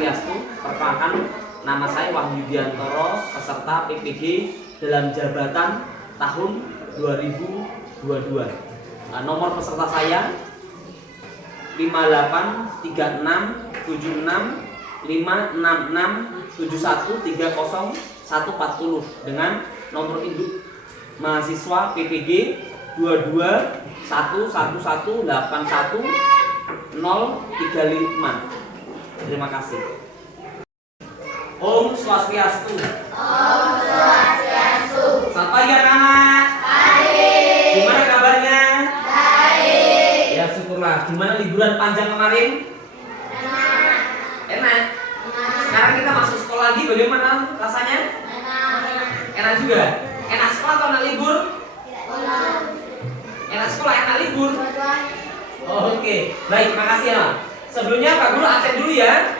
Swastiastu. Perkenalkan, nama saya Wahyu Diantoro, peserta PPG dalam jabatan tahun 2022. Nomor peserta saya 583656567130 dengan nomor induk mahasiswa PPG 22111810305. Terima kasih. Om Swastiastu. Om Swastiastu. Selamat pagi anak-anak. Baik. Gimana kabarnya? Baik. Ya syukurlah. Gimana liburan panjang kemarin? Enak. Enak. Sekarang kita masuk sekolah lagi, bagaimana rasanya? Enak. Enak juga. Enak sekolah atau enak libur? Enak. Enak sekolah, enak libur. Oke, baik, makasih ya. Sebelumnya Pak Guru absen dulu ya.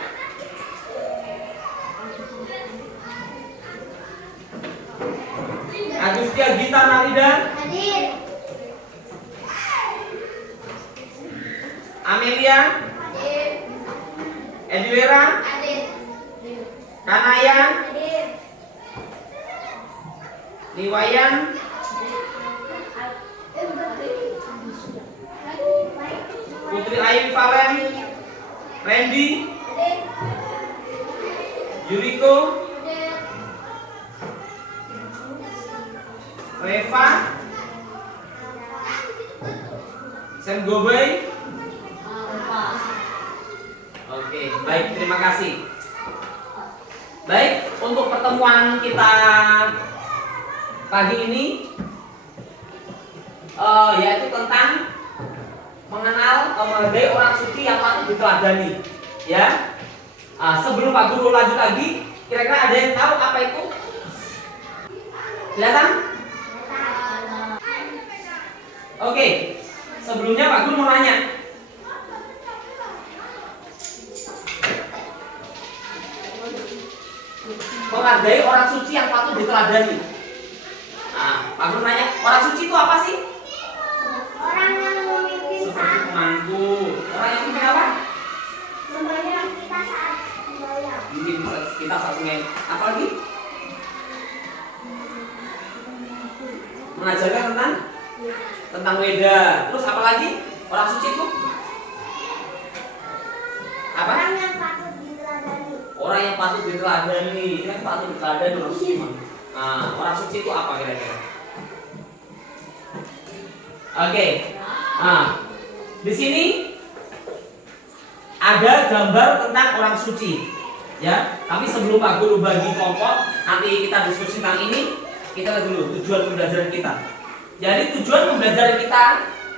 Agustia Gita Narida, Hadir. Amelia, Hadir. Edwera, Hadir. Kanaya, Hadir. Liwayan, Putri Ayu Valen, Randy, Yuriko, Reva, Sam Gobay. Oke, baik, terima kasih. Baik, untuk pertemuan kita pagi ini yaitu tentang mengenal atau menghargai orang suci yang patut diteladani. Ya, sebelum Pak Guru lanjut lagi, kira-kira ada yang tahu apa itu? Kelihatan? Oke, sebelumnya Pak Guru mau nanya. Menghargai orang suci yang patut diteladani. Nah, Pak Guru nanya, orang suci itu apa sih? Orang yang memimpin Seperti saat pemangku. Orang yang memimpin apa? membayar kita saat membayar. Mungkin kita saat sungai. Apa lagi? Mengajarkan tentang weda. Terus apa lagi? Orang suci itu apa? Orang yang patut diteladani. Orang yang patut diteladani. Ini kan patut diteladani orang suci mah. Nah, orang suci itu apa kira-kira? Oke. Nah, di sini ada gambar tentang orang suci. Ya, tapi sebelum Pak Guru bagi kelompok, nanti kita diskusi tentang ini. Kita lihat dulu tujuan pembelajaran kita. Jadi tujuan pembelajaran kita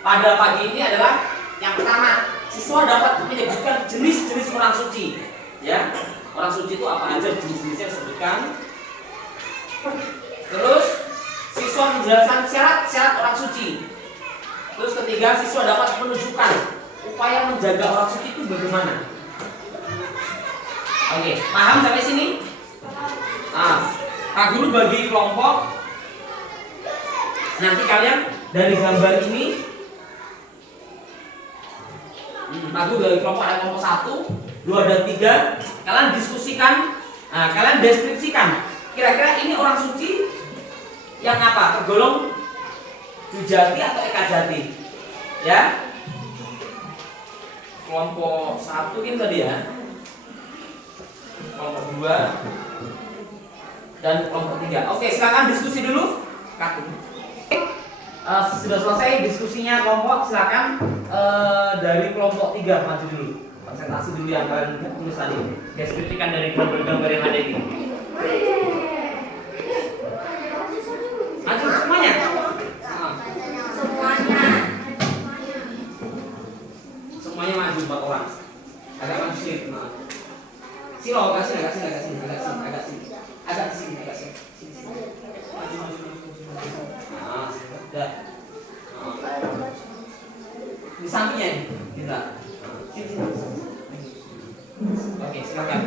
pada pagi ini adalah yang pertama, siswa dapat menyebutkan jenis-jenis orang suci. Ya, orang suci itu apa aja jenis-jenisnya disebutkan. Terus siswa menjelaskan syarat-syarat orang suci. Terus ketiga, siswa dapat menunjukkan upaya menjaga orang suci itu bagaimana. Oke, paham sampai sini? Pak Guru bagi kelompok. Nanti kalian dari gambar ini, Pak Guru bagi kelompok, ada kelompok 1, 2, dan 3. Kalian diskusikan, kalian deskripsikan. Kira-kira ini orang suci yang apa? Tergolong Jati atau Eka Jati? Ya. Kelompok 1 ini tadi ya. Kelompok 2 dan kelompok 3. Oke, silakan diskusi dulu. Sudah selesai diskusinya kelompok, silakan dari kelompok 3 maju dulu. Presentasi dulu yang kalian tulis tadi. Deskripsikan dari gambar-gambar yang ada ini. Maju semuanya. Semuanya maju 4 orang. Agak maju sini. Silo, agak sini. Nah, sudah. Di sampingnya ini, kita. Sini. Oke, silakan.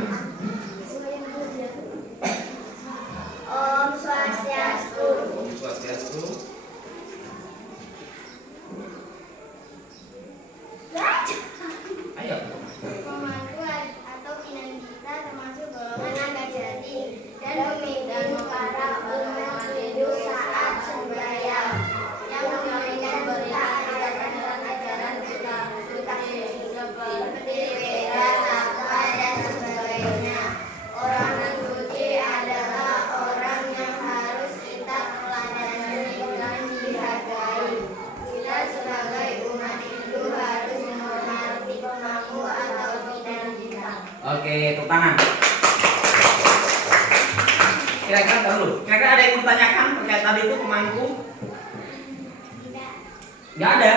Om Swastiastu. Om Swastiastu. Baca. Ayo. Pemangku atau pinang kita golongan najati dan memimpin para umat hidup saat sembahyang yang memberikan berita ajaran-ajaran kitab suci seperti Veda, Takwa dan sebagainya. Orang suci adalah orang yang harus kita teladani dan dihargai. Kita sebagai umat Hindu harus menghormati pemangku atau pimpinan kita. Oke, tepuk tangan. Kira-kira ada yang mau tanyakan terkait tadi itu pemangku? Nggak ada?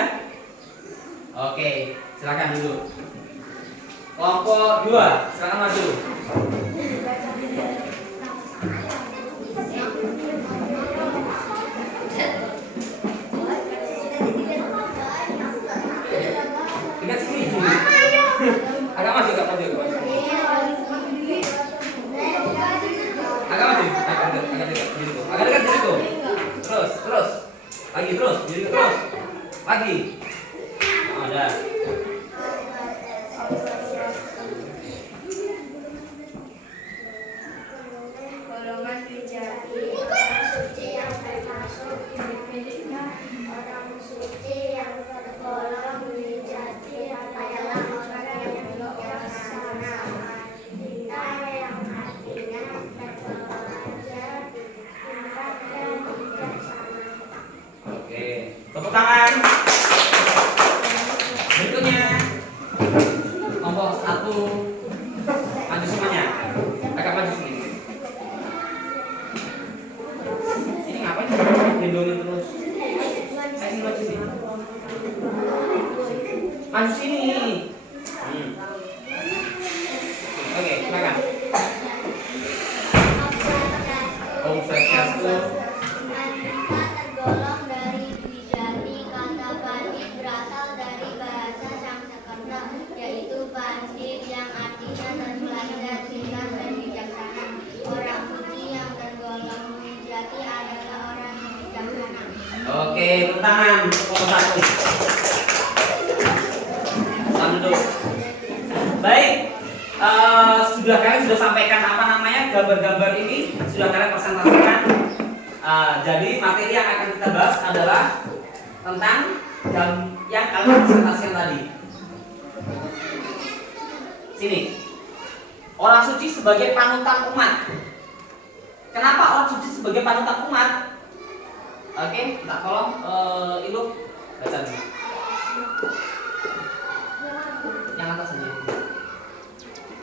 Oke, silakan dulu. Kelompok 2, silakan maju. Dekat sini. Agak maju, agak maju. Agak maju, agak dekat diriku. Terus. Lagi terus, diri terus. Lagi. Oh, udah. Golongan wijati, orang suci yang termasuk miliknya. Orang suci yang tergolong wijati adalah orang yang bijaksana. Kita yang artinya terpelajar, pintar dan bijaksana. Oke, tepuk tangan. Berikutnya kelompok 1, maju semuanya. Agak maju sini. Ini ngapain? Gendongin terus. Saya sini maju sini. Maju sini. Oke, silakan. Om Swastiastu. Andika tergolong dari wijati. Kata pandit berasal dari bahasa Sanskerta, yaitu pandit yang artinya terpelajar, pintar dan bijaksana. Orang suci yang tergolong wijati adalah orang yang bijaksana. Oke, tepuk tangan untuk kelompok 1. Salam duduk. Baik, kalian sudah sampaikan apa namanya gambar-gambar ini, sudah kalian presentasikan. Jadi materi yang akan kita bahas adalah tentang yang kalian presentasikan tadi. Sini, orang suci sebagai panutan umat. Kenapa orang suci sebagai panutan umat? Oke, minta tolong Ilu baca dulu. Yang atas saja.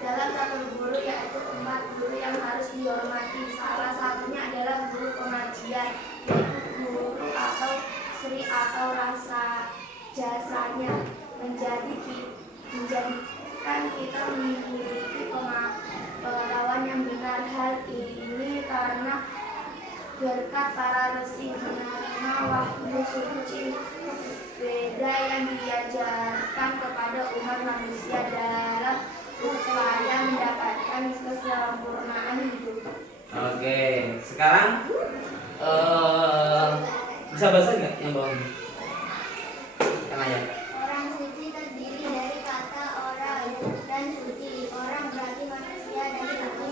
Dalam satu guru yaitu 4 guru yang harus dihormati. Salah satunya adalah guru pengajian, yaitu guru atau sri atau rasa jasanya menjadikan kita memiliki pengetahuan yang benar. Hal ini karena berkat para resi menerima wahyu suci Veda yang diajarkan kepada umat manusia dalam upaya mendapatkan kesempurnaan hidup. Oke, sekarang bisa bahasa nggak yang bawah ini? Kan aja. Orang suci terdiri dari kata orang dan suci. Orang berarti manusia dan suci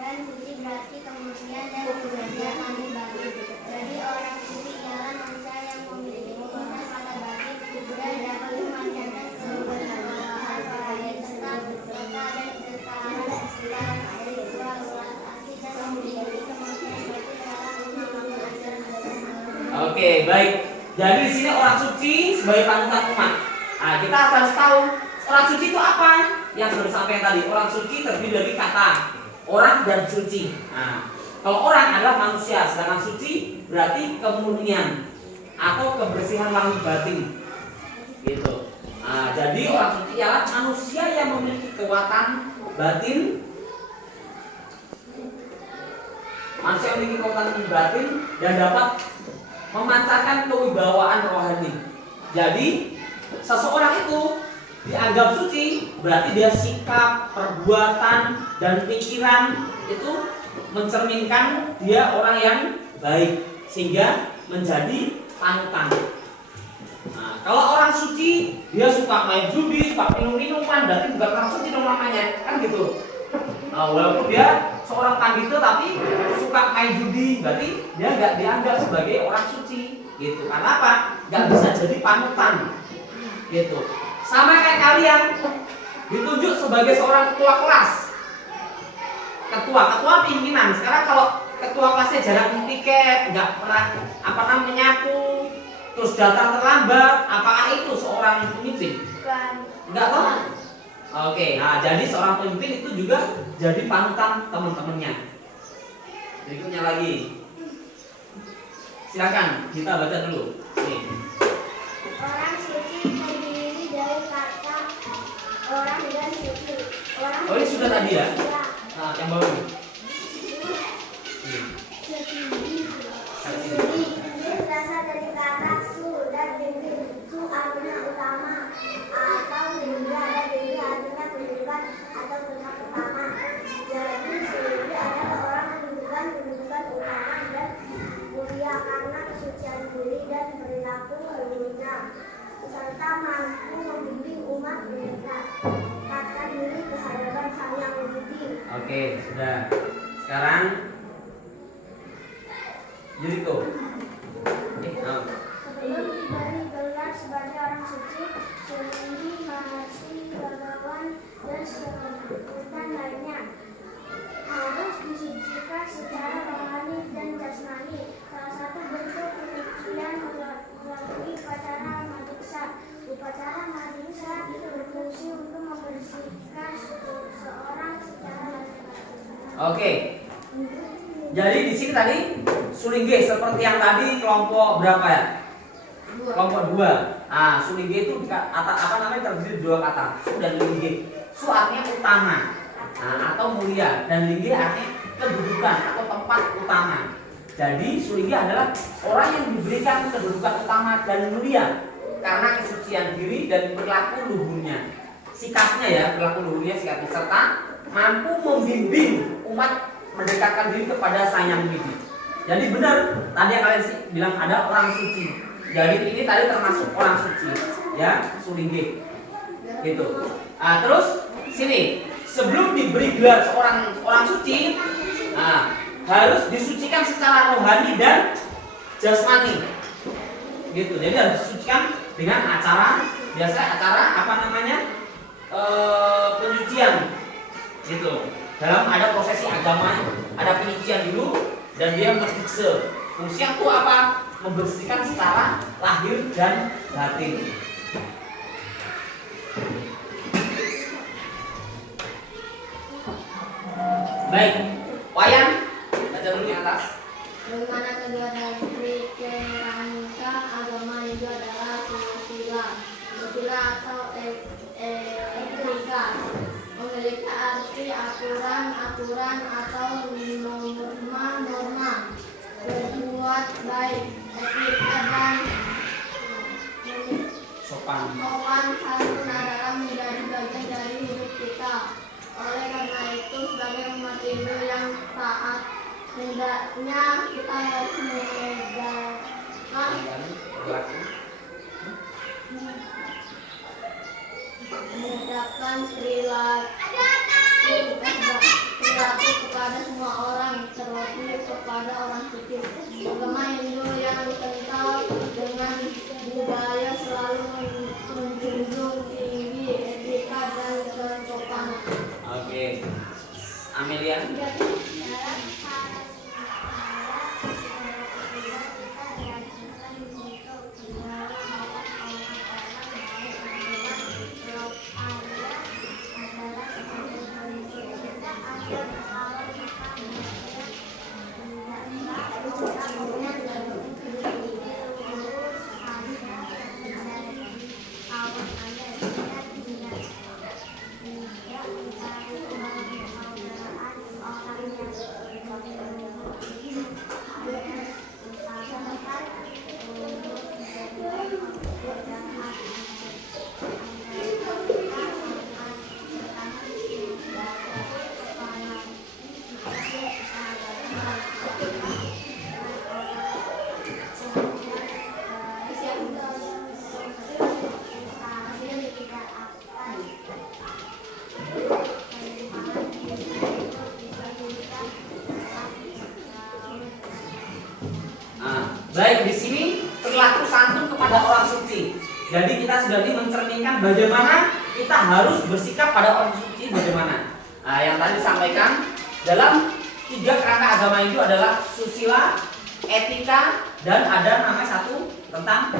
dan suci berarti kemudian dan kemudian ahli batin. Jadi orang suci ialah manusia yang memiliki kekuatan pada batin dan dapat memancarkan keberkahan baik serta berdoa dan ketaatan Islam, ritual, ulat asli dan memiliki kemampuan batin dalam memahami ajaran agama. Oke, baik. Jadi di sini orang suci sebagai panutan umat. Nah, kita harus tahu orang suci itu apa? Yang sudah disampaikan tadi, orang suci terdiri dari kata orang dan suci. Nah, kalau orang adalah manusia, sedangkan suci berarti kemurnian atau kebersihan lahir batin. Gitu. Nah, jadi orang suci ialah manusia yang memiliki kekuatan batin. Manusia yang memiliki kekuatan batin dan dapat memancarkan kewibawaan rohani. Jadi seseorang itu dianggap suci berarti dia sikap, perbuatan, dan pikiran itu mencerminkan dia orang yang baik sehingga menjadi panutan. Nah, kalau orang suci dia suka main judi, suka minum-minuman, berarti bukan orang suci dong namanya, kan gitu. Nah, walaupun dia seorang pandita tapi suka main judi, berarti dia nggak dianggap sebagai orang suci, gitu. Karena apa? Nggak bisa jadi panutan, gitu. Sama kayak kalian ditunjuk sebagai seorang ketua kelas, ketua pimpinan. Sekarang kalau ketua kelasnya jarang piket, nggak pernah menyapu, terus datang terlambat, apakah itu seorang pemimpin? Bukan. Enggak tahu? Oke, nah jadi seorang pemimpin itu juga jadi panutan teman-temannya. Berikutnya lagi, silakan kita baca dulu. Nih. Orang suci terdiri dari kata orang dan suci. Orang Oh, ini sudah tadi ya? Ya. Nah, yang baru. Suci berasal dari kata su dan bimbing. Su artinya utama atau mulia dan bimbing artinya kedudukan atau tempat utama. Jadi suci adalah orang menunjukkan kedudukan utama dan mulia karena kesucian diri dan perilaku keluarga, serta mampu membimbing umat mendekatkan diri ke hadapan Sang Yang Widi. Oke, sudah. Sekarang Yuriko. Sebelum diberi gelar sebagai orang suci, Suringi masih bagawan dan sebutan lainnya harus disucikan secara rohani dan jasmani. Salah satu bentuk penyucian melalui upacara madiksa. Upacara madiksa berfungsi untuk membersihkan seseorang secara lahiriah. Oke. Jadi di sini tadi Suringge seperti yang tadi kelompok berapa ya? Kelompok 2. Nah, Suringge itu apa namanya terdiri dari 2 kata, su dan lingge. Su artinya utama, nah, atau mulia, dan lingge artinya kedudukan atau tempat utama. Jadi Suringge adalah orang yang diberikan kedudukan utama dan mulia karena kesucian diri dan perilaku luhurnya. Sikapnya ya, perilaku luhurnya, sikapnya, serta mampu membimbing umat mendekatkan diri kepada Sang Yang Widi. Jadi benar tadi yang kalian bilang ada orang suci. Jadi ini tadi termasuk orang suci, ya, Suringge. Gitu. Nah, terus sini sebelum diberi gelar seorang orang suci, nah, harus disucikan secara rohani dan jasmani. Gitu. Jadi harus disucikan dengan acara, biasanya acara apa namanya? Penyucian. Gitu. Dalam ada prosesi agama, ada penyucian dulu dan dia merdikse. Fungsinya itu apa? Membersihkan secara lahir dan batin. Baik, Wayan, baca dulu di atas. Bagaimana kedua dari kerangka agama itu adalah sila atau etika. Memiliki arti aturan atau norma berbuat baik, etika dan Sopan. santun adalah menjadi bagian dari hidup kita. Oleh karena itu sebagai umat Hindu yang taat, hendaknya kita harus menegakkan perilaku kepada semua orang, terlebih kepada orang suci. Agama Hindu yang kental dengan budaya selalu menjunjung tinggi etika dan kesopanan. Oke. Amelia. Jadi kita sudah mencerminkan bagaimana kita harus bersikap pada orang suci bagaimana. Nah, yang tadi disampaikan dalam 3 kerangka agama itu adalah susila, etika, dan ada namanya satu tentang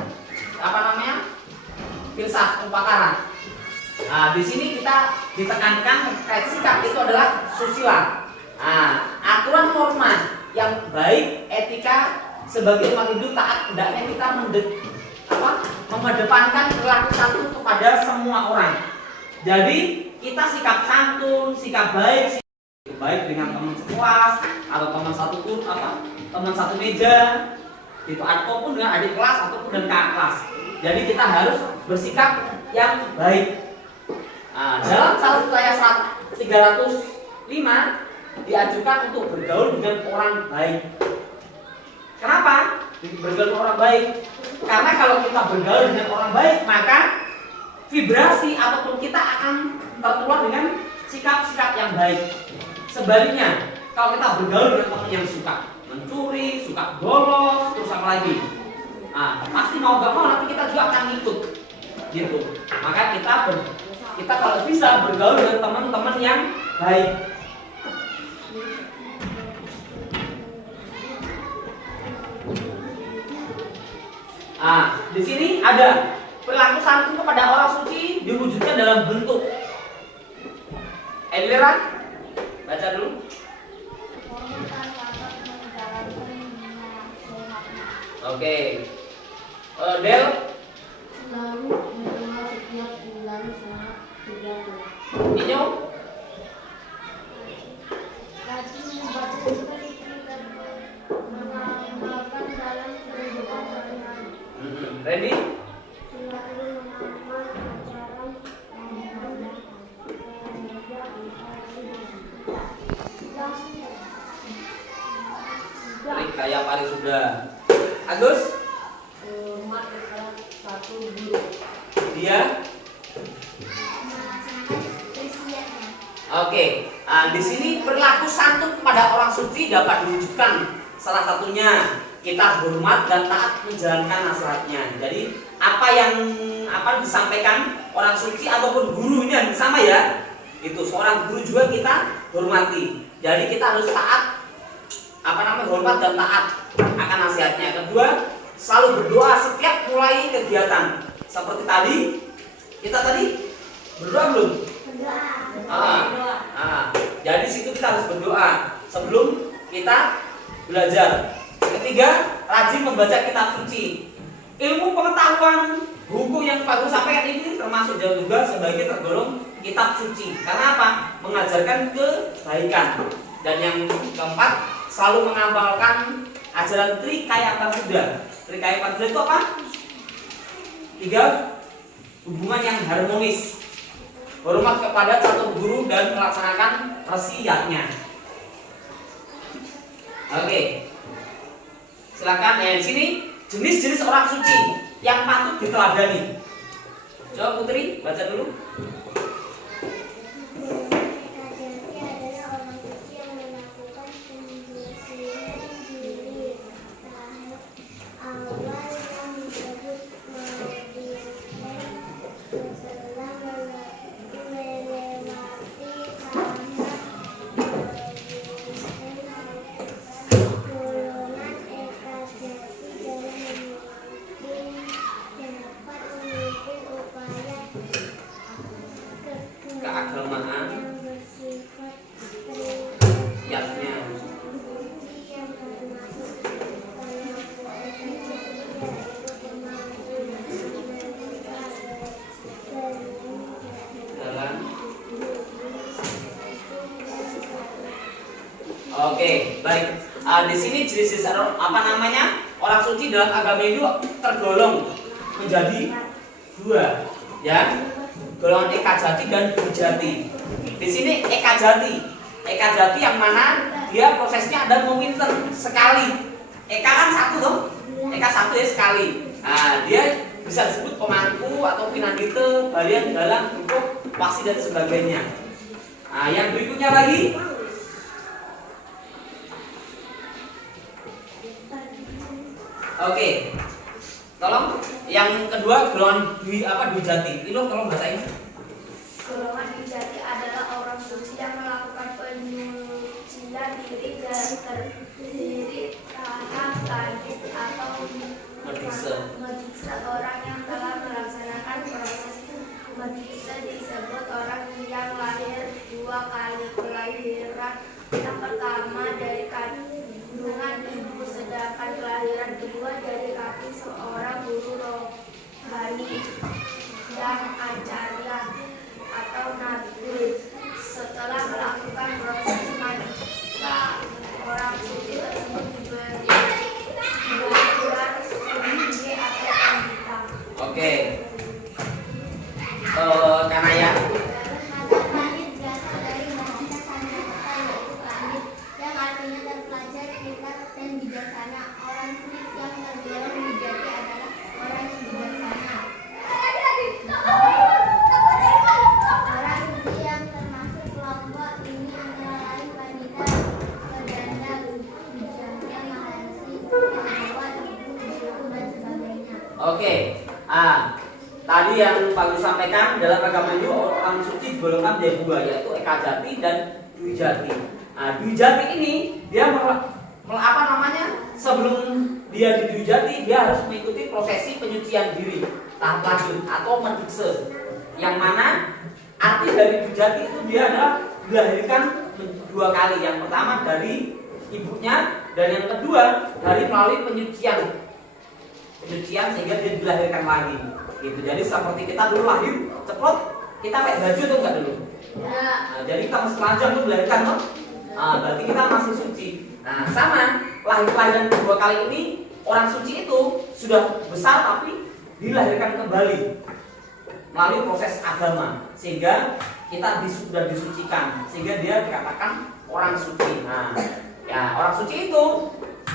apa namanya? Filsafat upakara. Nah, di sini kita ditekankan terkait sikap itu adalah susila. Nah, aturan norma yang baik, etika sebagai umat hidup taat hendaknya kita mengedepankan perilaku santun kepada semua orang. Jadi kita sikap santun, sikap baik dengan teman sekelas atau teman teman satu meja, itu ataupun dengan adik kelas ataupun dengan kakak kelas. Jadi kita harus bersikap yang baik. Nah, dalam satu ayat 305 diajukan untuk bergaul dengan orang baik. Kenapa? Bergaul dengan orang baik. Karena kalau kita bergaul dengan orang baik, maka vibrasi ataupun kita akan tertular dengan sikap-sikap yang baik. Sebaliknya, kalau kita bergaul dengan teman yang suka mencuri, suka bolos, terus apa lagi? Nah, pasti mau gak mau nanti kita juga akan ikut, gitu. Maka kita kalau bisa bergaul dengan teman-teman yang baik. Di sini ada perilaku santun kepada orang suci diwujudkan dalam bentuk. Eliran, baca dulu. Oke. Del. Selalu berdoa setiap bulan saat 30. Inyo. Rajin membaca cerita dan mengamalkan dalam kehidupan sehari-hari. Ready? Selalu mengamalkan ajaran Kayak Pari sudah. Agus? Hormat kepada satu guru. Dia? Oke. Di sini perilaku santun kepada orang suci dapat diwujudkan. Salah satunya kita hormat dan taat menjalankan nasihatnya. Jadi apa yang disampaikan orang suci ataupun guru ini yang sama ya. Itu seorang guru juga kita hormati. Jadi kita harus taat hormat dan taat akan nasihatnya. Kedua, selalu berdoa setiap mulai kegiatan. Seperti tadi, kita berdoa belum? Berdoa. Jadi situ kita harus berdoa sebelum kita belajar. Ketiga, rajin membaca kitab suci. Ilmu pengetahuan buku yang Pak Guru sampaikan ini termasuk juga sebagai tergolong kitab suci. Karena apa? Mengajarkan kebaikan. Dan yang keempat, selalu mengamalkan ajaran Trikaya Pancasila. Trikaya Pancasila itu apa? 3 hubungan yang harmonis. Hormat kepada satu guru dan melaksanakan wasiatnya. Oke. Silakan di sini jenis-jenis orang suci yang patut diteladani. Coba Putri baca dulu. Oke, baik. Di sini jenis orang suci dalam agama itu tergolong menjadi 2, ya. Golongan Eka Jati dan Bujati. Di sini Eka Jati yang mana dia prosesnya ada meminter sekali. Eka kan satu tuh, Eka satu ya sekali. Dia bisa disebut pemangku atau pinandite, balian dalam bentuk wasi dan sebagainya. Yang berikutnya lagi. Oke. Tolong yang kedua golongan Dwijati. Ini tolong bacain. Golongan Dwijati adalah orang suci yang melakukan penyucian diri dan terdiri tahap lanjut atau mediksa. Orang yang telah melaksanakan proses mediksa disebut orang yang lahir 2 kali. Kelahiran yang pertama dari kandungan ibu, sedangkan kelahiran kedua dari kaki seorang guru rohani yang acarya atau nabi. Setelah melakukan proses mediksa, orang suci tersebut diberi gelar suci atau pendeta. Oke. Kanaya. Pandit berasal dari bahasa Sanskerta yaitu pandit yang artinya terpelajar, pintar, dan bijaksana. Orang suci yang tergolong Dwijati adalah orang yang bijaksana. Orang suci yang termasuk kelompok ini antara lain Pandita, Peganda, Bijamnya, Maharsi, Penggawa, Ibu, Biku, dan sebagainya. Oke. Tadi yang Pak Guru sampaikan dalam agama Hindu orang suci digolongkan menjadi 2, yaitu Eka Jati dan Dwijati. Dwijati ini dia sebelum dia di Dwijati dia harus mengikuti prosesi penyucian diri tahap lanjut atau medikse. Yang mana arti dari Dwijati itu dia adalah dilahirkan 2 kali. Yang pertama dari ibunya dan yang kedua dari melalui penyucian sehingga dia dilahirkan lagi. Gitu. Jadi seperti kita dulu lahir ceplok, kita pakai baju tuh enggak dulu? Ya. Jadi kita masih telanjang tuh dilahirkan tuh. Berarti kita masih suci. Nah, sama kelahiran 2 kali ini orang suci itu sudah besar tapi dilahirkan kembali melalui proses agama sehingga kita sudah disucikan sehingga dia dikatakan orang suci. Nah, ya orang suci itu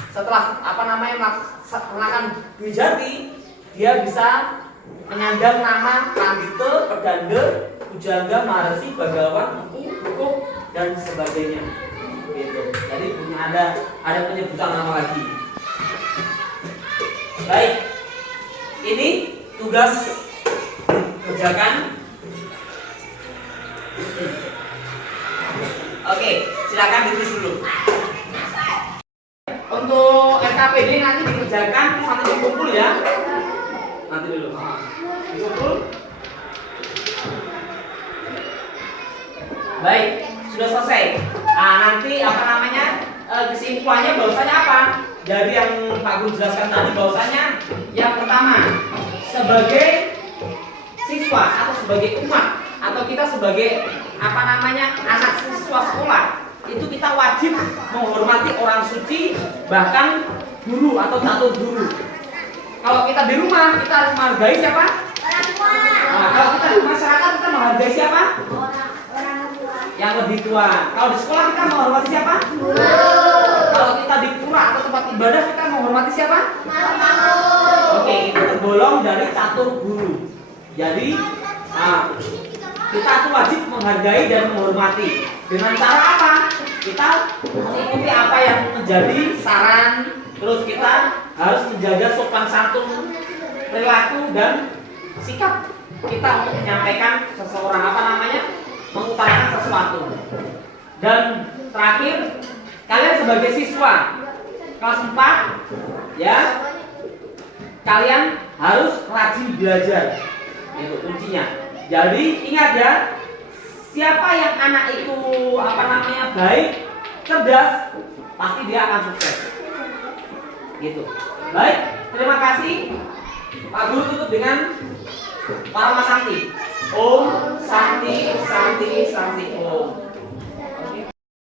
setelah melakukan Dwijati dia bisa menyandang nama Pandita, Peganda, Pujangga, Maharsi, Bagawan, Buku, dan sebagainya. Gitu. Jadi punya ada penyebutan nama lagi. Baik, ini tugas kerjakan. Oke, silakan ditulis dulu. Untuk RKPD nanti dikerjakan sampai dikumpul ya. Nanti dulu. Dikumpul. Baik, sudah selesai. Nanti kesimpulannya bahwasanya apa? Jadi yang Pak Guru jelaskan tadi bahwasanya yang pertama sebagai siswa atau sebagai umat atau kita sebagai anak siswa sekolah itu kita wajib menghormati orang suci, bahkan guru atau catur guru. Kalau kita di rumah kita harus menghargai siapa? Orang tua. Kalau kita di masyarakat kita menghargai siapa? Orang tua. Yang lebih tua. Kalau di sekolah kita menghormati siapa? Guru. Kalau kita di pura atau tempat ibadah kita menghormati siapa? Oke, itu tergolong dari catur guru. Jadi kita tuh wajib menghargai dan menghormati. Dengan cara apa? Kita mengikuti apa yang menjadi saran. Terus kita harus menjaga sopan santun, perilaku dan sikap kita untuk menyampaikan seseorang mengutarakan sesuatu. Dan terakhir, kalian sebagai siswa kelas 4 ya, kalian harus rajin belajar. Itu kuncinya. Jadi ingat ya, siapa yang anak itu baik, cerdas, pasti dia akan sukses. Gitu. Baik, terima kasih. Pak Guru tutup dengan Parama Santi. Om Santi Santi Santi Om.